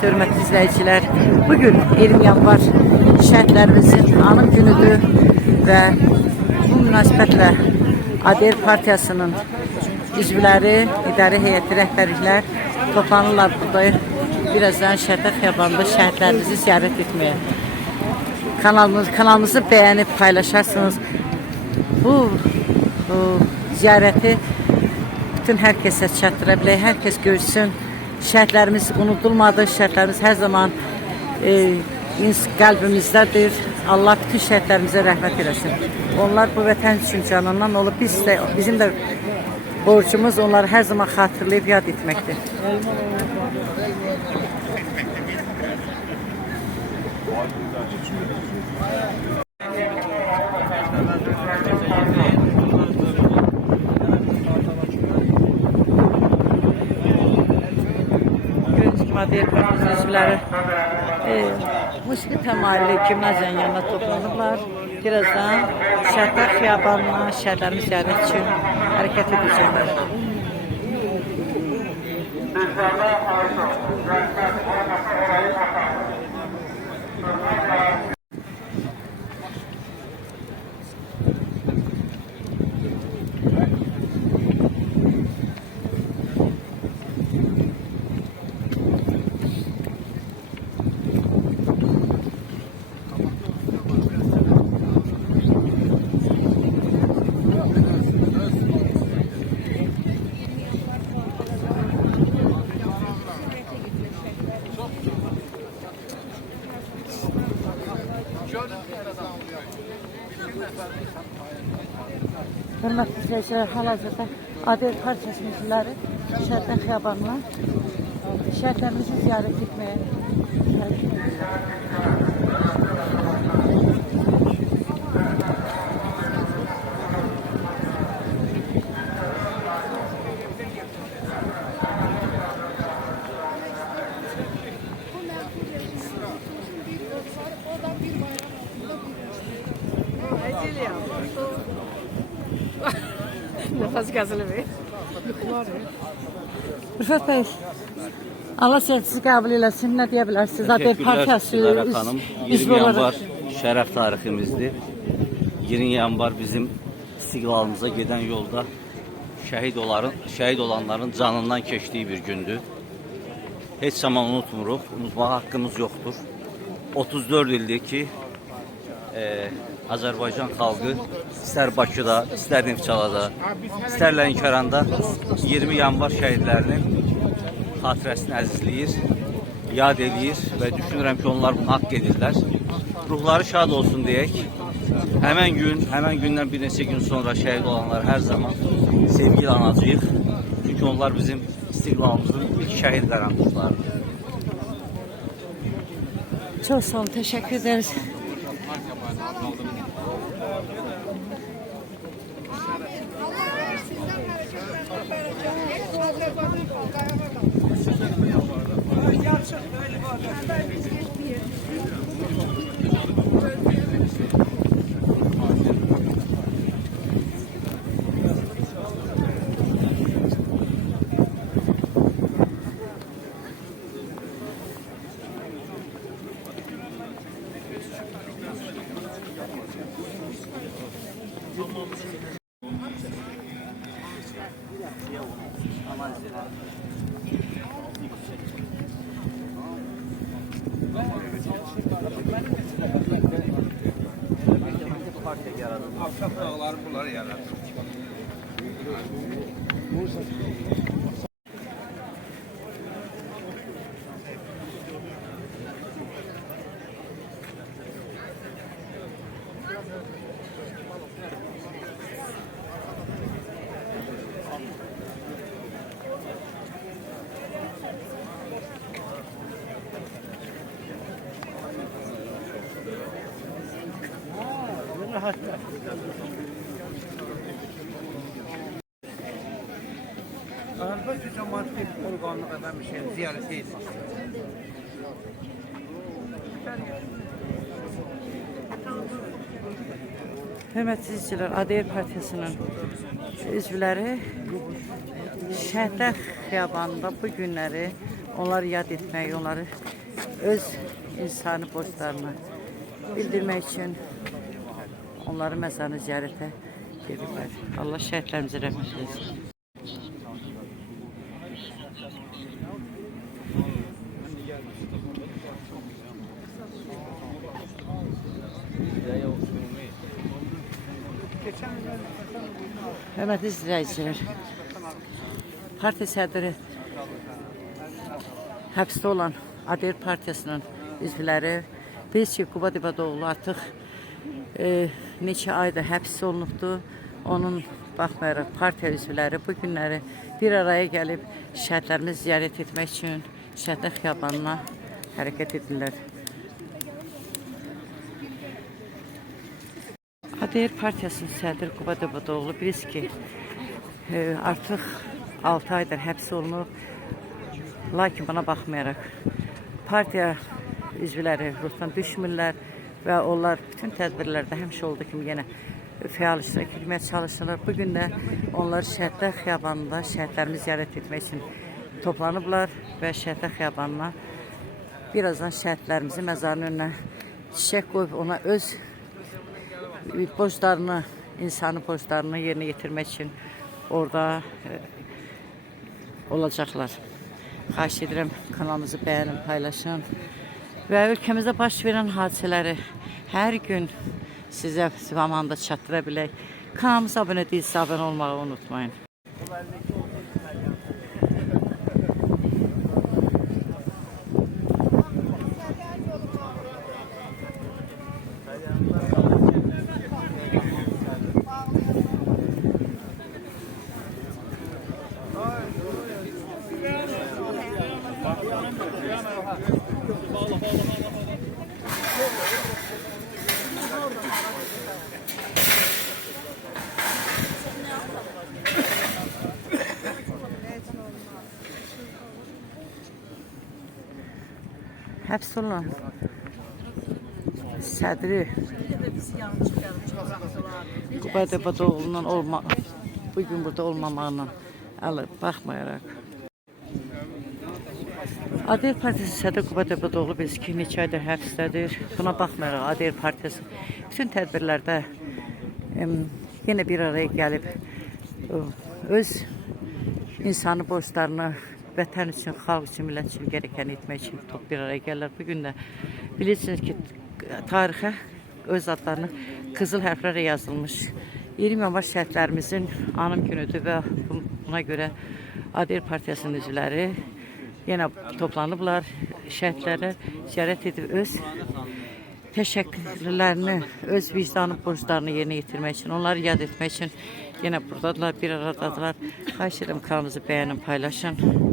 hörmətli izləyicilər. Bugün 20 yanvar şəhidlərimizin anım günüdür və bu münasibətlə ADR partiyasının üzvləri, idarə heyəti, rəhbərliklər toplanırlar burada. Birazdan Şəhidlər Xiyabanında şəhidlərimizi ziyarət etməyə. Kanalımız, kanalımızı beğenip paylaşarsınız. Bu, bu ziyareti bütün herkese çatdırabilir. Herkes görsün. Şəhidlərimiz unudulmadı. Şəhidlərimiz hər zaman e, qəlbimizdədir. Allah bütün şəhidlərimizə rəhmət eləsin. Onlar bu vətən üçün canından olub biz də bizim də borcumuz onları hər zaman xatırlayıb yad etməkdir. Adliye Partisi üzvləri e, musiqi təmayülü gimnaziyanın yanına toplanıblar. Birazdan Şəhidlər Xiyabanına şəhidlərimiz ziyarət üçün hərəkət edəcəklər. Hörmətli izləyicilər, hal-hazırda ADL Partiyası müzirləri Şərdən xiyabanına şəhərlərimizi ziyarət etməyə gəldik. Nefes kesilmiyor. Rüfət bəy, Allah sizi qəbul eləsin. Nə deyə bilərsiniz? Teşekkürler Partiyası Hanım. üzvü 20 olaraq. yanvar şərəf tariximizdir. 20 yanvar bizim istiqlalımıza gedən yolda şəhid olanların, şəhid olanların canından keçdiyi bir gündür. Heç zaman unutmuruq, unutmağa haqqımız yoxdur. 34 ildir ki, e, Azərbaycan xalqı istər Bakıda, istər Neftçalada, istər Lənkəranda 20 yanvar şəhidlərinin xatirəsini əzizləyir, yad eləyir və düşünürəm ki, onlar bunu haqq edirlər. Ruhları şad olsun deyək. Həmən gün, həmən gündən bir neçə gün sonra şəhid olanlar hər zaman sevgi ilə anacağıq. Çünki onlar bizim istiqlalımızın ilk şəhid qaranquşlarıdır. Çox sağ olun, təşəkkür Хорошо. Давай, Леба, Park'a yaradı. Akşam dağları bunları yaradı. Bursa. Ederiz. Elbette cemaatli organlık adam bir şey ziyaret etsin. Hörmətli izləyicilər, ADR Partiyasının üzvləri Şəhidlər Xiyabanında bu günləri onları yad etmək, onları öz insani borclarını bildirmək üçün onları məzarını ziyarətə gedirlər. Allah şəhidlərimizə rəhmət etsin. Hörmətli izləyicilər, partiya sədri həbsdə olan ADR partiyasının üzvləri biz ki, Quba Dibadoğlu artıq e, neçə ayda həbs olunubdur. Onun baxmayaraq partiya üzvləri bu günləri bir araya gəlib şəhidlərimizi ziyarət etmək üçün Şəhidlər Xiyabanına hərəkət edirlər. ADR partiyasının sədri Quba Dibadoğlu biz ki, e, artıq 6 aydır həbs olunub. Lakin buna baxmayaraq partiya üzvləri ruhdan düşmürlər və onlar bütün tədbirlərdə həmişə olduğu kimi yenə fəal iştirak etməyə çalışırlar. Bu gün də onlar Şəhidlər Xiyabanında şəhidlərimizi ziyarət etmək üçün toplanıblar və Şəhidlər Xiyabanına birazdan şəhidlərimizin məzarının önünə çiçək qoyub ona öz borclarını, insani borclarını yerinə yetirmək üçün orada e, olacaqlar. Xahiş edirəm kanalımızı bəyənin, paylaşın və ölkəmizdə baş verən hadisələri hər gün sizə zamanında çatdıra bilək. Kanalımıza abunə değilsə abunə olmağı unutmayın. Həbs olunan sədri Quba Debadoğlu'nun olma, bugün burada olmamağına ələ baxmayaraq ADR Partiyası sədri Quba Debadoğlu biz ki, neçə aydır həbsdədir. Buna baxmayaraq ADR Partiyası bütün tədbirlərdə em, yenə bir araya gəlib ə, öz insani borclarını vətən üçün, xalq üçün, millət üçün gərəkən etmək üçün top bir araya gəlirlər. Bu gün də bilirsiniz ki, tarixə öz adlarını qızıl hərflərlə yazılmış 20 yanvar şəhidlərimizin anım günüdür və buna görə ADR Partiyasının üzvləri yenə toplanıblar şəhidlərə ziyarət edib öz təşəkkürlərini, öz vicdanı borclarını yerinə yetirmək üçün, onları yad etmək üçün yenə buradadılar, bir aradadılar. Xahiş edirəm kanalımızı bəyənin, paylaşın.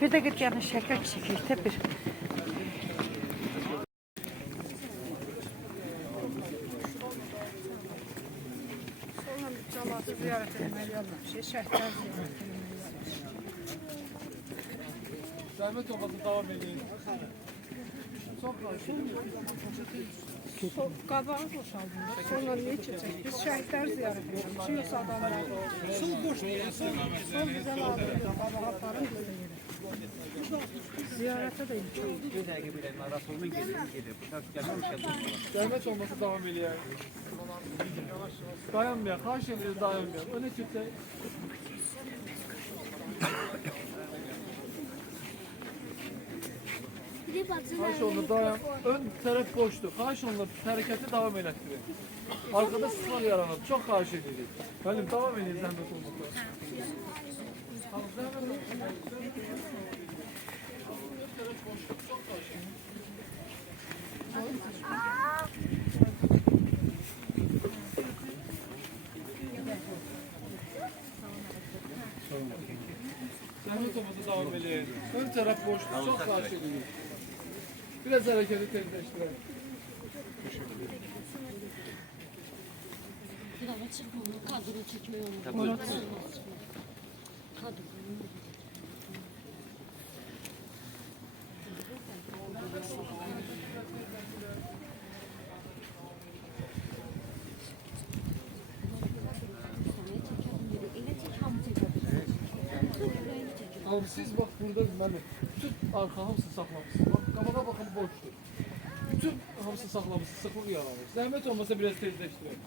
Bir de git yanına şeker çekil tepir. Cemaatı ziyaret etmeli yollar. Şey, şehitler ziyaret etmeli. Zahmet olmasın devam edin. Çok fazla gelmiş. Qabağı boşaldın. Sonra ne içecek? Biz şehitler ziyaret etmişiz. Yoksa adamlar. Su boş. Son bize lazım. Qabağı aparın bize yere. Ziyarete de. Bir bir dəqiqə arasında gedir, gedir. Bu tarz gəlməmişəm. Zahmet olması devam ediyor. Dayanmayan, karşı emri dayanmayan. Öne çıktı. Onunla dayan. Ön taraf boştu. Onunla hareketi devam ettirin. Arkada sıkmak yaranır. Çok karşı edildi. Benim devam edin zahmet. Tamam, zahmet olması devam edin. Ön taraf boştu. Çok karşı edildi. Biraz hareketi tezleştirelim. Pilava çıkmıyor, kadro çekiyor. Kadro. Abi siz bak burada ben bütün arka hamısı saklamışsın. Kafana bakın boştu. Bütün hamısı saklamışsın. Sıklık yaramış. Zahmet olmasa biraz tezleştirelim.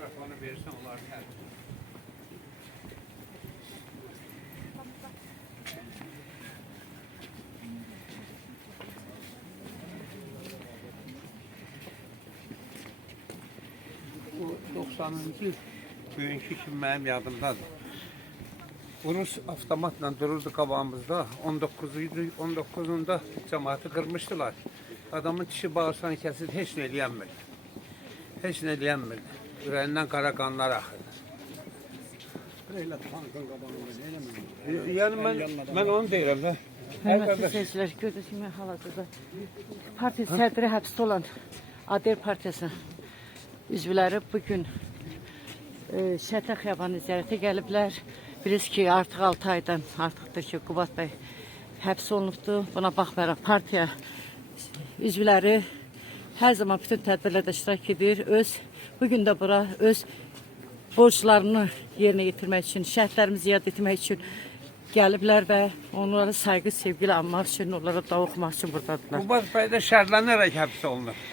Mikrofonu verirsən, onlar tərk. Bu 90-cı bugünkü kimi mənim yadımdadır. Urus avtomatla dururdu qabağımızda. 19 idi. 19-unda cəmaatı qırmışdılar. Adamın dişi bağırsan kəsildi, heç nə eləyənmirdi. Heç nə eləyənmirdi. Ürəyindən qara qanlar axırdı. Yəni mən mən onu deyirəm də. Hörmətli seyircilər, gördüyünüz kimi hal-hazırda partiya sədri həbsdə olan ADR Partiyasının üzvləri bugün e, Şəhətə Xiyabanı ziyarətə gəliblər. Bilirsiniz ki, artıq 6 aydan artıqdır ki, Qubat bəy həbs olunubdur. Buna baxmayaraq partiya üzvləri hər zaman bütün tədbirlərdə iştirak edir. Öz bugün də bura öz borclarını yerinə yetirmək üçün, şəhətlərimizi yad etmək üçün gəliblər və onları sayğı, sevgilə anmaq üçün, onlara dua oxumaq üçün buradadırlar. Qubad bəy də şərlənərək həbs olunub.